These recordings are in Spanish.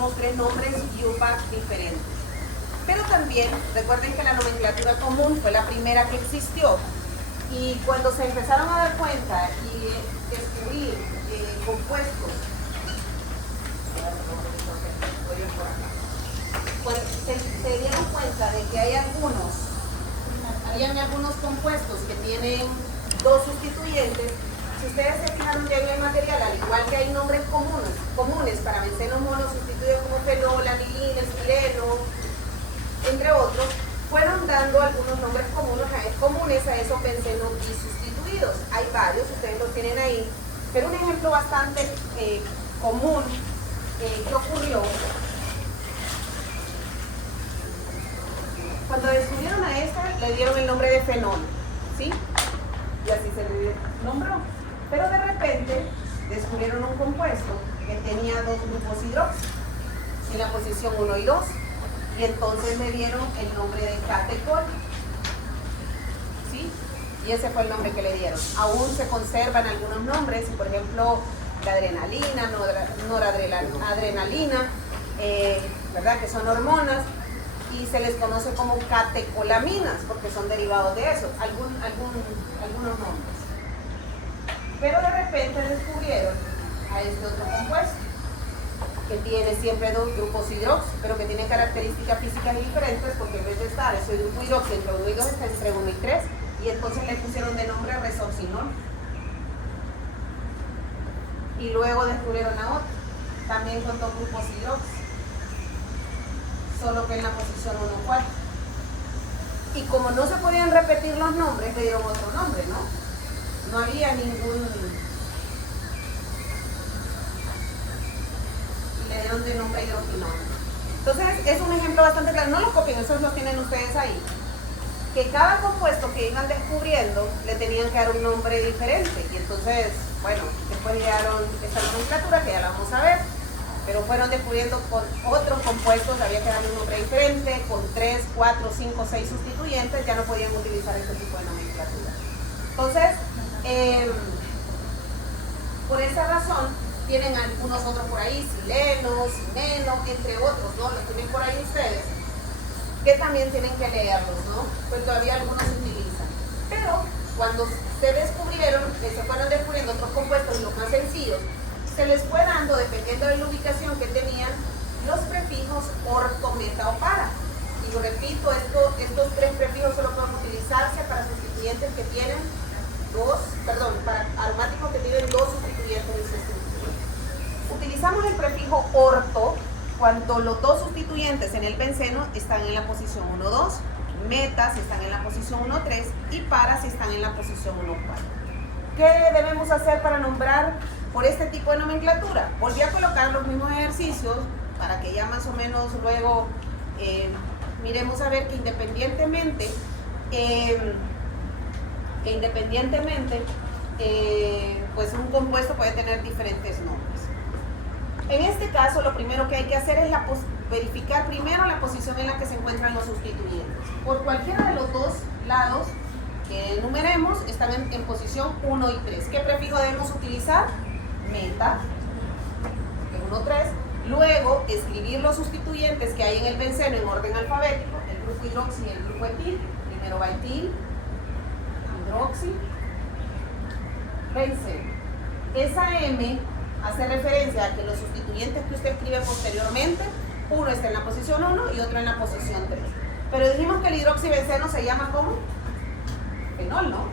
teníamos 3 nombres UPAC diferentes. Pero también, recuerden que la nomenclatura común fue la primera que existió. Y cuando se empezaron a dar cuenta y descubrir compuestos, cuando se dieron cuenta de que habían algunos compuestos que tienen 2 sustituyentes. Si ustedes se fijaron que en el material, al igual que hay nombres comunes para benceno mono sustituido como fenol, anilina, estileno, entre otros, fueron dando algunos nombres comunes a esos bencenos disustituidos. Hay varios, ustedes los tienen ahí, pero un ejemplo bastante común que ocurrió cuando descubrieron a esta, le dieron el nombre de fenol, ¿sí? Y así se le nombró. Pero de repente descubrieron un compuesto que tenía 2 grupos hidroxi en la posición 1 y 2. Y entonces le dieron el nombre de catecol, ¿sí? Y ese fue el nombre que le dieron. Aún se conservan algunos nombres, por ejemplo, la adrenalina, noradrenalina, ¿verdad? Que son hormonas, y se les conoce como catecolaminas, porque son derivados de eso, algunos nombres. Pero de repente descubrieron a este otro compuesto, que tiene siempre 2 grupos hidroxi, pero que tiene características físicas diferentes, porque en vez de estar ese grupo hidroxi entre 1 y 2, está entre 1 y 3, y entonces le pusieron de nombre resorcinol. Y luego descubrieron a otro, también con 2 grupos hidroxi, solo que en la posición 1-4. Y como no se podían repetir los nombres, le dieron otro nombre, ¿no? No había ningún... le dieron de nombre hidroquinona. Entonces es un ejemplo bastante claro, no lo copien, esos los tienen ustedes ahí, que cada compuesto que iban descubriendo le tenían que dar un nombre diferente, y entonces, bueno, después llegaron esta nomenclatura que ya la vamos a ver, pero fueron descubriendo con otros compuestos, había que darle un nombre diferente, con 3, 4, 5, 6 sustituyentes, ya no podían utilizar este tipo de nomenclatura. Entonces, por esa razón, tienen algunos otros por ahí, sileno, cineno, entre otros, ¿no? Los tienen por ahí ustedes, que también tienen que leerlos, ¿no? Pues todavía algunos se utilizan. Pero cuando se descubrieron, se fueron descubriendo otros compuestos, los más sencillos, se les fue dando, dependiendo de la ubicación que tenían, los prefijos orto, meta o para. Y repito, estos 3 prefijos solo pueden utilizarse para sustituyentes que tienen para aromáticos que tienen 2 sustituyentes en su estructura. Utilizamos el prefijo orto cuando los 2 sustituyentes en el benceno están en la posición 1-2, metas están en la posición 1-3 y paras están en la posición 1-4. ¿Qué debemos hacer para nombrar por este tipo de nomenclatura? Volví a colocar los mismos ejercicios para que ya más o menos luego miremos a ver que independientemente pues un compuesto puede tener diferentes nombres. En este caso, lo primero que hay que hacer es verificar primero la posición en la que se encuentran los sustituyentes. Por cualquiera de los 2 lados que enumeremos, están en posición 1 y 3. ¿Qué prefijo debemos utilizar? Meta, 1-3. Luego, escribir los sustituyentes que hay en el benceno en orden alfabético, el grupo hidroxi y el grupo etil. Primero va etil, hidroxi, benceno. Esa M hace referencia a que los sustituyentes que usted escribe posteriormente, uno está en la posición 1 y otro en la posición 3. Pero dijimos que el hidroxibenceno se llama ¿cómo? Fenol, ¿no?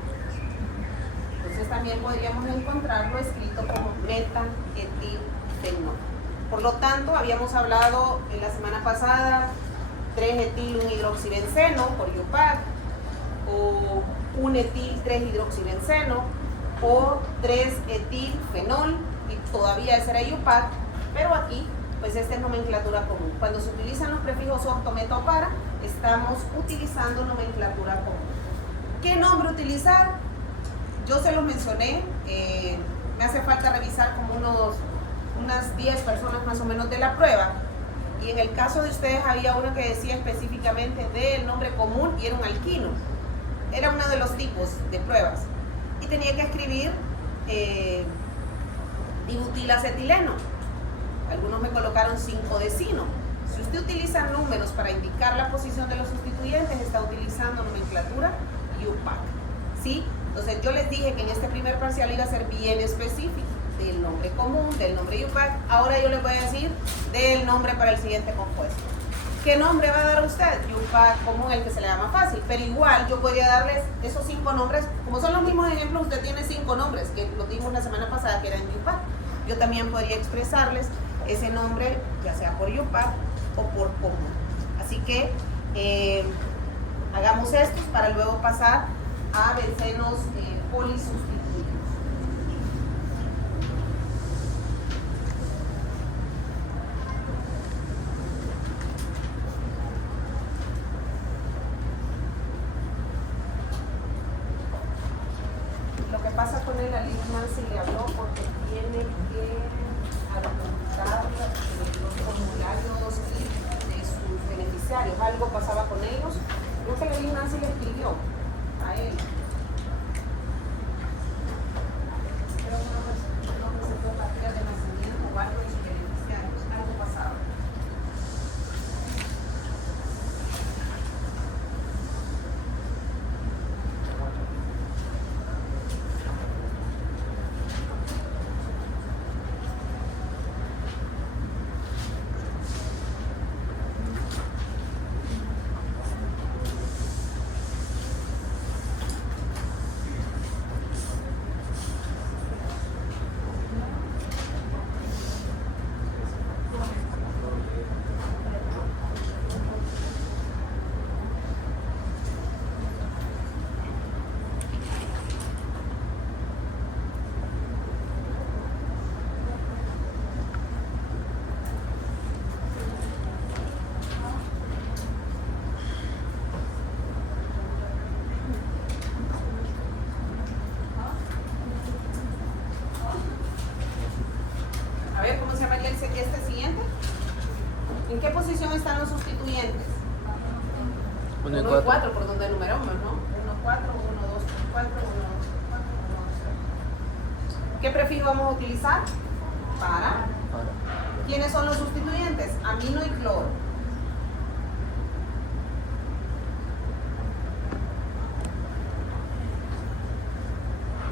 Entonces también podríamos encontrarlo escrito como meta-etil-fenol. Por lo tanto, habíamos hablado en la semana pasada 3-etil, 1-hidroxibenceno por UPAC, o 1-etil, 3-hidroxibenceno, o 3-etil-fenol, y todavía ese era UPAC, pero aquí pues esta es nomenclatura común. Cuando se utilizan los prefijos orto, meta o para, estamos utilizando nomenclatura común. ¿Qué nombre utilizar? Yo se los mencioné, me hace falta revisar como unas 10 personas más o menos de la prueba, y en el caso de ustedes había uno que decía específicamente del nombre común y era un alquino. Era uno de los tipos de pruebas y tenía que escribir dibutilacetileno. Algunos me colocaron 5 de sino. Si usted utiliza números para indicar la posición de los sustituyentes, está utilizando nomenclatura UPAC, ¿sí? Entonces yo les dije que en este primer parcial iba a ser bien específico del nombre común, del nombre UPAC. Ahora yo les voy a decir del nombre para el siguiente compuesto. ¿Qué nombre va a dar usted? UPAC común, el que se le llama fácil, pero igual yo podría darles esos 5 nombres, como son los mismos ejemplos, usted tiene 5 nombres, que los dimos la semana pasada que eran UPAC. Yo también podría expresarles ese nombre, ya sea por UPAC o por común. Así que hagamos estos para luego pasar a bencenos polisustituidos. Lo que pasa con él, a Liz Nancy le habló porque tiene que adjuntar los formularios de sus beneficiarios. Algo pasaba con ellos. Creo que Liz Nancy le escribió a él. Creo que no presentó partida de nacimiento o algo de sus beneficiarios. Algo pasaba. Este siguiente. ¿En qué posición están los sustituyentes? 1 y 4, por donde numeramos, ¿no? 1, 4, 1, 2, 4, 1, 2, 4, 1, 2. ¿Qué prefijo vamos a utilizar? Para. ¿Quiénes son los sustituyentes? Amino y cloro.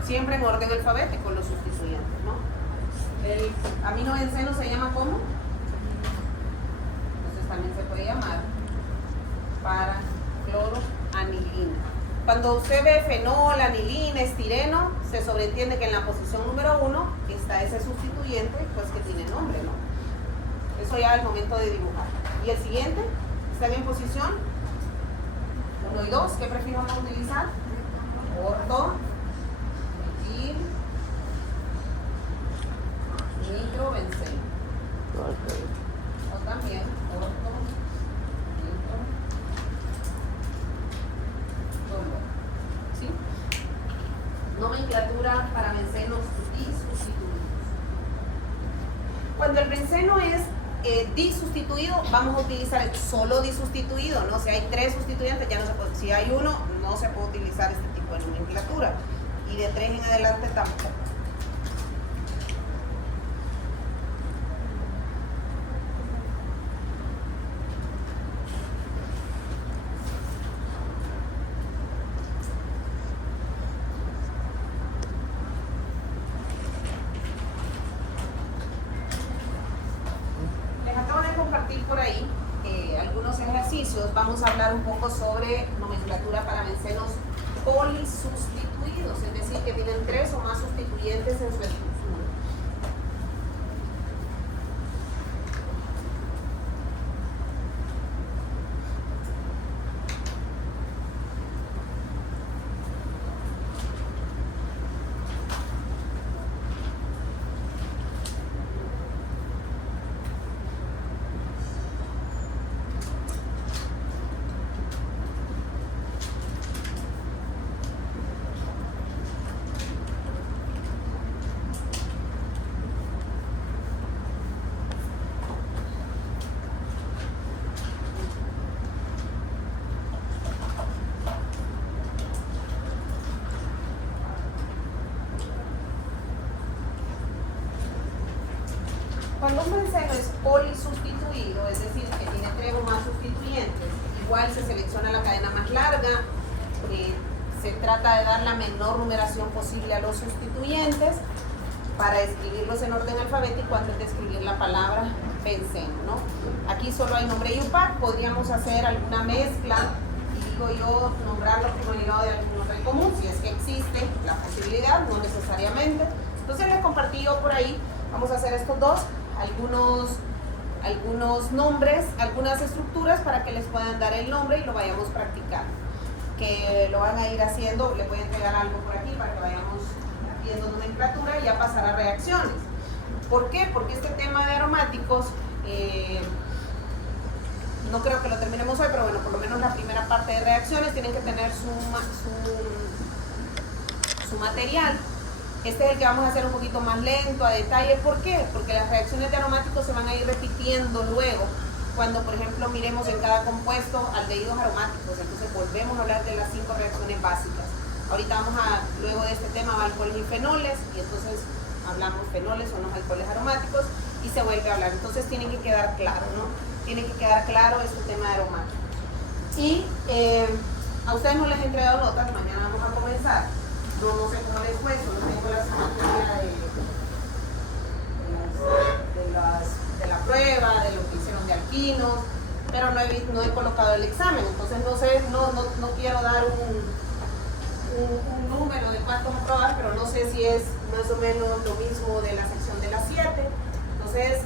Siempre en orden alfabético los sustituyentes, ¿no? El amino benceno se llama ¿cómo? Entonces también se puede llamar para cloroanilina. Cuando usted ve fenol, anilina, estireno, se sobreentiende que en la posición número 1 está ese sustituyente, pues que tiene nombre, ¿no? Eso ya al momento de dibujar. ¿Y el siguiente? ¿Están en posición 1 y 2? ¿Qué prefiero vamos a utilizar? Orto, metil, nitrobenceno. O también orto, nitro, dolor. ¿Sí? Nomenclatura para bencenos disustituidos. Cuando el benceno es disustituido, vamos a utilizar solo disustituido, ¿no? Si hay 3 sustituyentes, ya no se puede. Si hay 1, no se puede utilizar este tipo de nomenclatura. Y de 3 en adelante tampoco. Por ahí algunos ejercicios. Vamos a hablar un poco sobre nomenclatura para bencenos polisustituidos, es decir, que tienen 3 o más sustituyentes en su estructura. trata de dar la menor numeración posible a los sustituyentes para escribirlos en orden alfabético antes de escribir la palabra pensemos, ¿no? Aquí solo hay nombre y UPAC, podríamos hacer alguna mezcla y digo yo nombrarlo como ligado de algún nombre común, si es que existe la posibilidad, no necesariamente. Entonces les compartí yo por ahí, vamos a hacer estos dos, algunos nombres, algunas estructuras para que les puedan dar el nombre y lo vayamos practicando. Que lo van a ir haciendo, les voy a entregar algo por aquí para que vayamos haciendo nomenclatura y ya pasar a reacciones. ¿Por qué? Porque este tema de aromáticos, no creo que lo terminemos hoy, pero bueno, por lo menos la primera parte de reacciones tienen que tener su material. Este es el que vamos a hacer un poquito más lento, a detalle. ¿Por qué? Porque las reacciones de aromáticos se van a ir repitiendo luego, cuando por ejemplo miremos en cada compuesto aldehídos aromáticos. Entonces volvemos a hablar de las 5 reacciones básicas. Ahorita luego de este tema, alcoholes y fenoles, y entonces hablamos fenoles, son los alcoholes aromáticos, y se vuelve a hablar. Entonces tiene que quedar claro, ¿no? Tiene que quedar claro este tema de aromáticos. Y a ustedes no les he entregado notas, mañana vamos a comenzar. No sé cómo les fue, solo tengo la materia de la prueba, de lo que hicieron de alquinos, pero no he colocado el examen, entonces no sé, no quiero dar un número de cuántos aprobar, pero no sé si es más o menos lo mismo de la sección de las 7. Entonces,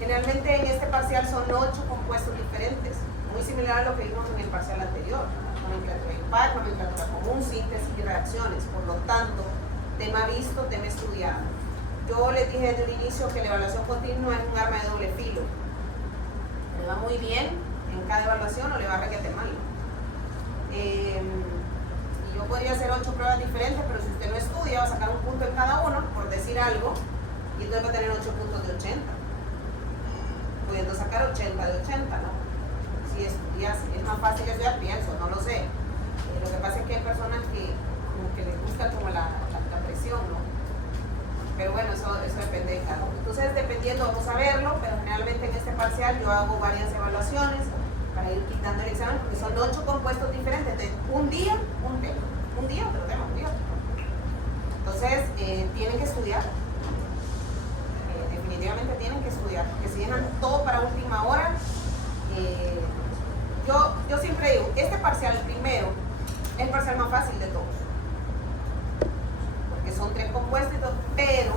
generalmente en este parcial son 8 compuestos diferentes, muy similar a lo que vimos en el parcial anterior. Nomenclatura impar, nomenclatura común, síntesis y reacciones. Por lo tanto, tema visto, tema estudiado. Yo les dije desde el inicio que la evaluación continua es un arma de doble filo. Le va muy bien en cada evaluación o le va requete mal. Y yo podría hacer 8 pruebas diferentes, pero si usted no estudia, va a sacar un punto en cada uno, por decir algo, y entonces va a tener 8 puntos de 80. Pudiendo sacar 80 de 80, ¿no? Si estudias, es más fácil estudiar, pienso, no lo sé. Lo que pasa es que hay personas que como que les gusta como la presión, ¿no? Pero bueno, eso depende de cada uno. Entonces, dependiendo, vamos a verlo, pero generalmente en este parcial yo hago varias evaluaciones para ir quitando el examen, porque son 8 compuestos diferentes. Entonces, un día, un tema. Un día, otro tema, un día, otro tema. Entonces, tienen que estudiar. Definitivamente tienen que estudiar, porque si dejan todo para última hora, yo siempre digo, este parcial, el primero, es el parcial más fácil de todos, porque son 3 compuestos y todo, pero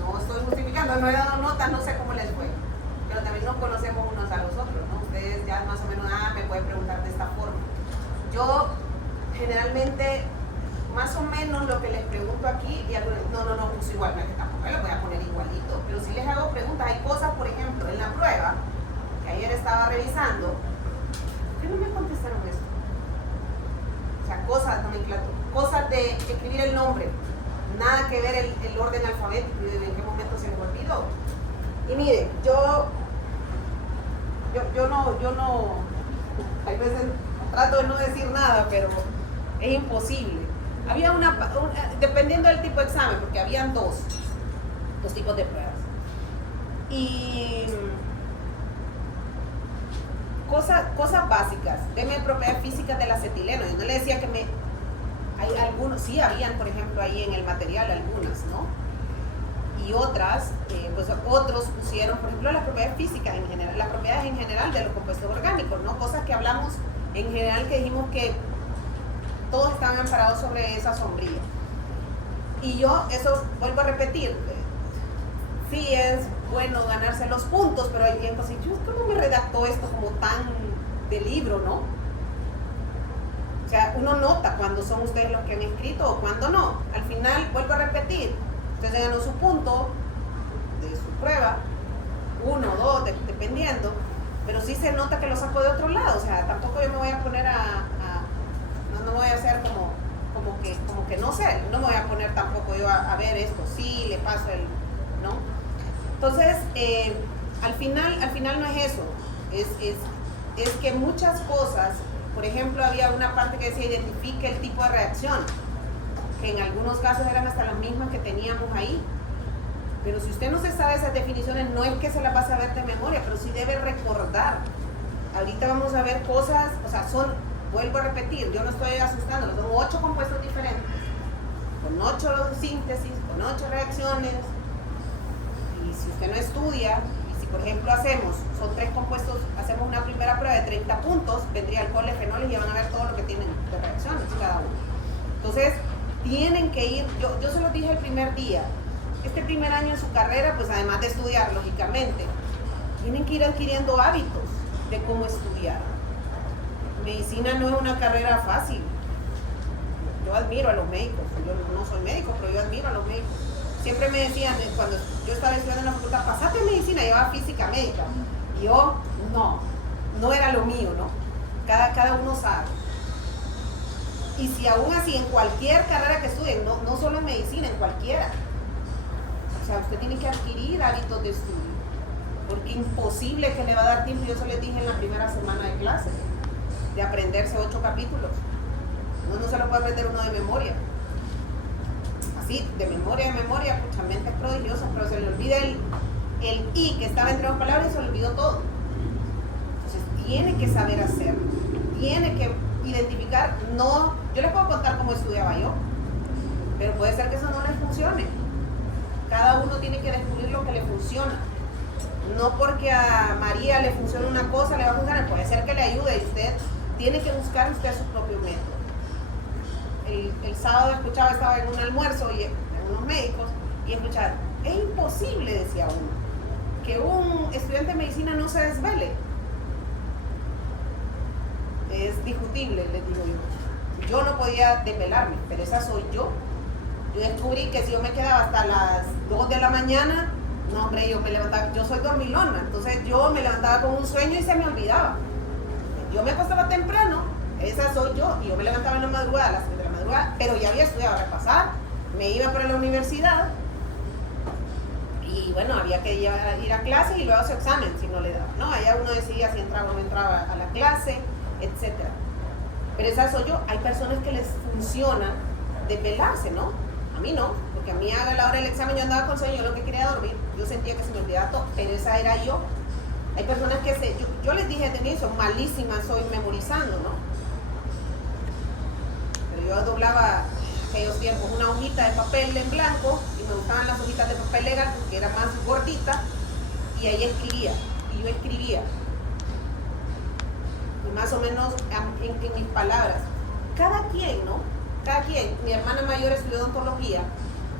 no estoy justificando, no he dado notas, no sé cómo les fue, pero también nos conocemos unos a los otros, ¿no? Ustedes ya más o menos, me pueden preguntar de esta forma. Yo generalmente, más o menos lo que les pregunto aquí, y algunos, no uso igual, no es que tampoco les voy a poner igualito, pero si les hago preguntas, hay cosas, por ejemplo, en la prueba, que ayer estaba revisando, ¿por qué no me contestaron esto? O sea, cosas de escribir el nombre, nada que ver el orden alfabético y en qué momento se les olvidó. Y mire, yo no, hay veces trato de no decir nada, pero es imposible. Había dependiendo del tipo de examen, porque habían dos tipos de pruebas. Y cosas básicas, deme propiedades físicas del acetileno. Yo no le decía que hay algunos, sí habían, por ejemplo, ahí en el material algunas, ¿no? Y otras, pues otros pusieron, por ejemplo, las propiedades físicas en general, las propiedades en general de los compuestos orgánicos, ¿no? Cosas que hablamos en general, que dijimos que todos estaban amparados sobre esa sombrilla. Y yo, eso vuelvo a repetir, sí es bueno ganarse los puntos, pero hay tiempos y ¿cómo me redactó esto como tan de libro, no? O sea, uno nota cuando son ustedes los que han escrito o cuando no. Al final, vuelvo a repetir, usted se ganó su punto de su prueba, 1 o 2, dependiendo, pero sí se nota que lo sacó de otro lado. O sea, tampoco yo me voy a poner no voy a hacer como que no sé, no me voy a poner tampoco yo a ver esto, sí, le paso ¿no? Entonces, al final no es eso, es que muchas cosas, por ejemplo, había una parte que decía identifique el tipo de reacción, que en algunos casos eran hasta las mismas que teníamos ahí, pero si usted no se sabe esas definiciones, no es que se las va a saber de memoria, pero sí debe recordar. Ahorita vamos a ver cosas, o sea, son vuelvo a repetir, yo no estoy asustándolos, son 8 compuestos diferentes, con 8 síntesis, con 8 reacciones, y si usted no estudia, y si por ejemplo son 3 compuestos, hacemos una primera prueba de 30 puntos, vendría alcohol, fenoles y van a ver todo lo que tienen de reacciones cada uno. Entonces, tienen que ir, yo se los dije el primer día, este primer año en su carrera, pues además de estudiar, lógicamente, tienen que ir adquiriendo hábitos de cómo estudiar. Medicina no es una carrera fácil. Yo admiro a los médicos, yo no soy médico, pero yo admiro a los médicos. Siempre me decían, cuando yo estaba estudiando en la facultad, pasate en medicina, llevaba física médica. Y yo, no era lo mío, ¿no? Cada uno sabe. Y si aún así, en cualquier carrera que estudien, no solo en medicina, en cualquiera. O sea, usted tiene que adquirir hábitos de estudio. Porque imposible que le va a dar tiempo, yo se les dije en la primera semana de clase, de aprenderse 8 capítulos. No se lo puede aprender uno de memoria. Así, de memoria, mucha mente es prodigiosa, pero se le olvida el I que estaba entre 2 palabras y se le olvidó todo. Entonces, tiene que saber hacerlo. Tiene que identificar, yo les puedo contar cómo estudiaba yo, pero puede ser que eso no les funcione. Cada uno tiene que descubrir lo que le funciona. No porque a María le funcione una cosa, le va a funcionar, puede ser que le ayude y usted tiene que buscar usted su propio método. El sábado estaba en un almuerzo y en unos médicos y escuchaba, es imposible, decía uno, que un estudiante de medicina no se desvele. Es discutible, les digo yo. Yo no podía desvelarme, pero esa soy yo. Yo descubrí que si yo me quedaba hasta las 2 de la mañana, no, hombre, yo me levantaba, yo soy dormilona, entonces yo me levantaba con un sueño y se me olvidaba. Yo me acostaba temprano, esa soy yo, y yo me levantaba en la madrugada, a las 3 de la madrugada, pero ya había estudiado a repasar, me iba para la universidad, y bueno, había que ir a clase y luego su examen, si no le daba, ¿no? Allá uno decidía si entraba o no entraba a la clase, etc. Pero esa soy yo. Hay personas que les funciona desvelarse, ¿no? A mí no, porque a mí a la hora del examen yo andaba con sueño, yo lo que quería era dormir, yo sentía que se me olvidaba todo, pero esa era yo. Hay personas que yo les dije de inicio, malísima soy memorizando, ¿no? Pero yo doblaba aquellos tiempos una hojita de papel en blanco y me gustaban las hojitas de papel legal porque era más gordita y ahí escribía, y yo escribía. Y más o menos en mis palabras. Cada quien, ¿no? Cada quien. Mi hermana mayor estudió odontología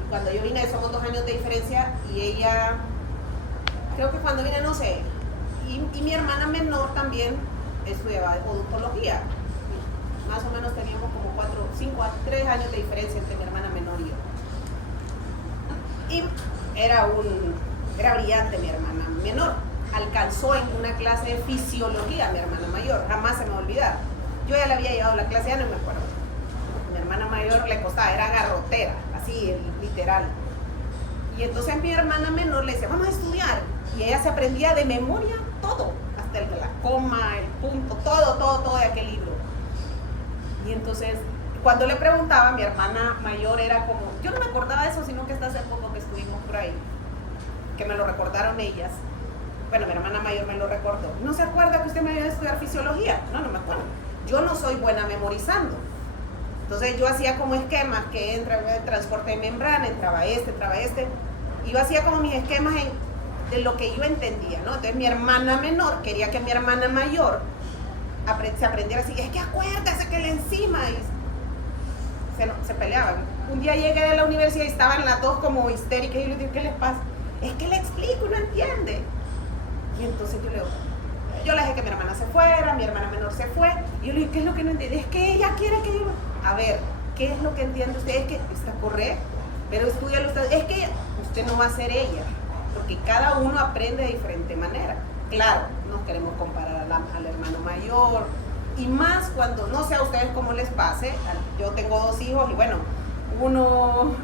y cuando yo vine, somos 2 años de diferencia y ella, creo que cuando vine, no sé, y mi hermana menor también estudiaba odontología. Más o menos teníamos como 3 años de diferencia entre mi hermana menor y yo. Y era brillante mi hermana menor. Alcanzó en una clase de fisiología mi hermana mayor, jamás se me va a olvidar. Yo ya le había llevado la clase, ya no me acuerdo. Mi hermana mayor le costaba, era garrotera, así, literal. Y entonces mi hermana menor le decía, vamos a estudiar. Y ella se aprendía de memoria todo, hasta la coma, el punto, todo de aquel libro. Y entonces, cuando le preguntaba, mi hermana mayor era como, yo no me acordaba de eso, sino que hasta hace poco que estuvimos por ahí, que me lo recordaron ellas. Bueno, mi hermana mayor me lo recordó. ¿No se acuerda que usted me iba a estudiar fisiología? No me acuerdo. Yo no soy buena memorizando. Entonces yo hacía como esquemas que entraba el transporte de membrana, entraba este. Y yo hacía como mis esquemas de lo que yo entendía, ¿no? Entonces mi hermana menor quería que mi hermana mayor se aprendiera así. Es que acuérdese que la enzima... Y se peleaban. Un día llegué de la universidad y estaban las dos como histéricas y yo les digo, ¿qué les pasa? Es que le explico y no entiende. Y entonces yo le dije que mi hermana se fuera, mi hermana menor se fue. Y yo le dije, ¿qué es lo que no entiende? Es que ella quiere que yo... A ver, ¿qué es lo que entiende usted? Es que está correcto, pero estudialo usted. Es que usted no va a ser ella, porque cada uno aprende de diferente manera. Claro, no queremos comparar al hermano mayor, y más cuando, no sé a ustedes cómo les pase, yo tengo 2 hijos y bueno, uno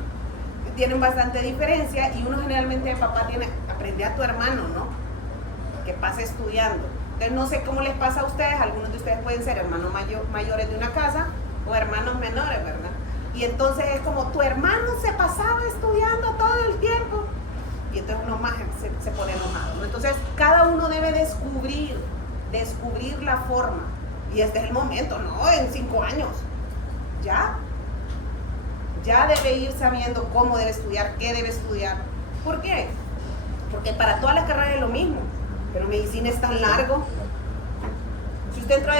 tienen bastante diferencia y uno generalmente de papá aprende a tu hermano, ¿no? Que pasa estudiando. Entonces no sé cómo les pasa a ustedes, algunos de ustedes pueden ser hermanos mayores de una casa o hermanos menores, ¿verdad? Y entonces es como tu hermano se pasaba estudiando todo el tiempo y entonces uno más se pone enojado, ¿no? Entonces cada uno debe descubrir la forma. Y este es el momento, ¿no? En 5 años. Ya debe ir sabiendo cómo debe estudiar, qué debe estudiar. ¿Por qué? Porque para todas las carreras es lo mismo, pero medicina es tan largo. Si usted entra